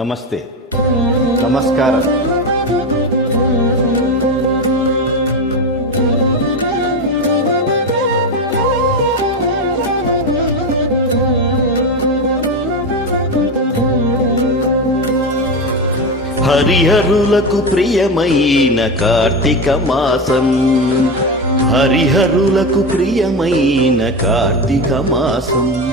నమస్తే. నమస్కారం. హరిహరులకు ప్రియమైన కార్తీక మాసం. హరిహరులకు ప్రియమైన కార్తీక మాసం.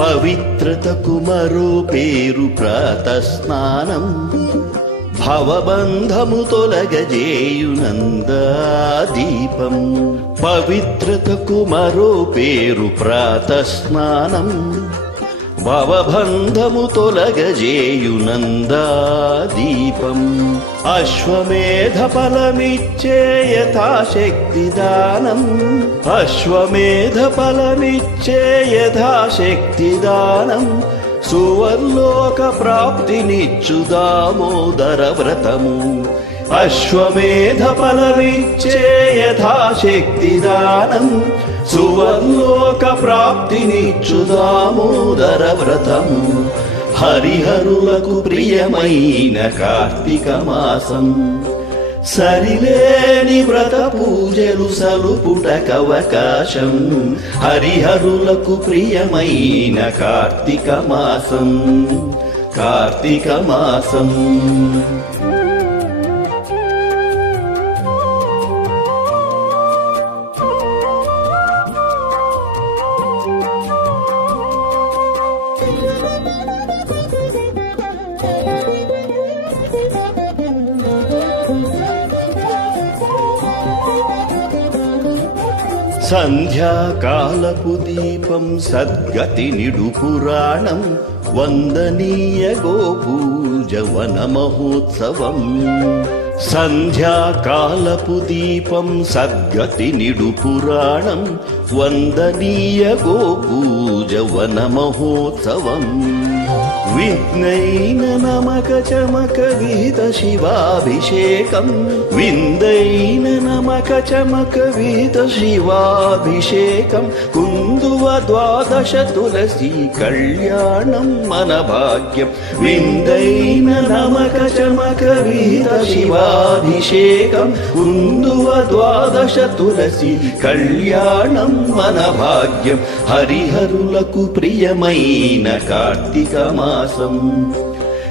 పవిత్రతకు మరో పేరు ప్రాతస్నానం. భవబంధము తొలగజేయునందా దీపం పవిత్రతకు మరో పేరు ప్రాతస్నానం. భవబంధము తొలగజేయునందా దీపం అశ్వమేధ ఫలమిచ్చే యథాశక్తి దానం. అశ్వమేధ ఫలమిచ్చే యథాశక్తి దానం. సువర్లోక ప్రాప్తినిచ్చు దామోదర వ్రతము అశ్వమేధ ఫలమిచ్చే యథాశక్తి దానం. సువర్లోక ప్రాప్తినిచ్చు దామోదర వ్రతము హరిహరులకు ప్రియమైన కార్తీక మాసం. సరిలేని వ్రత పూజలు సలుపుటకవకాశం హరిహరులకు ప్రియమైన కార్తీక మాసం. కార్తీక మాసం. సంధ్యాకాలపు దీపం సద్గతి నిడు పురాణం వందనీయ గోపూజ వన మహోత్సవం. సంధ్యాకాలపు దీపం సద్గతి నిడు పురాణం వందనీయ గోపూజ వన మహోత్సవం. విఘ్నైన నమక చమక విహిత శివాభిషేకం విందై నమక చమక విహిత శివాభిషేకం కుందువ ద్వాదశ తులసి కళ్యాణం మన భాగ్యం. విందైన నమక చమక విహిత శివాభిషేకం కుందువ ద్వాదశ తులసి కళ్యాణం మన భాగ్యం. హరిహరులకు ప్రియమైన కార్తీక మాసం.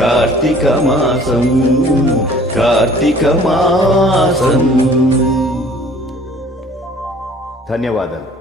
కార్తీక మాసం కార్తీక మాసం. ధన్యవాదాలు.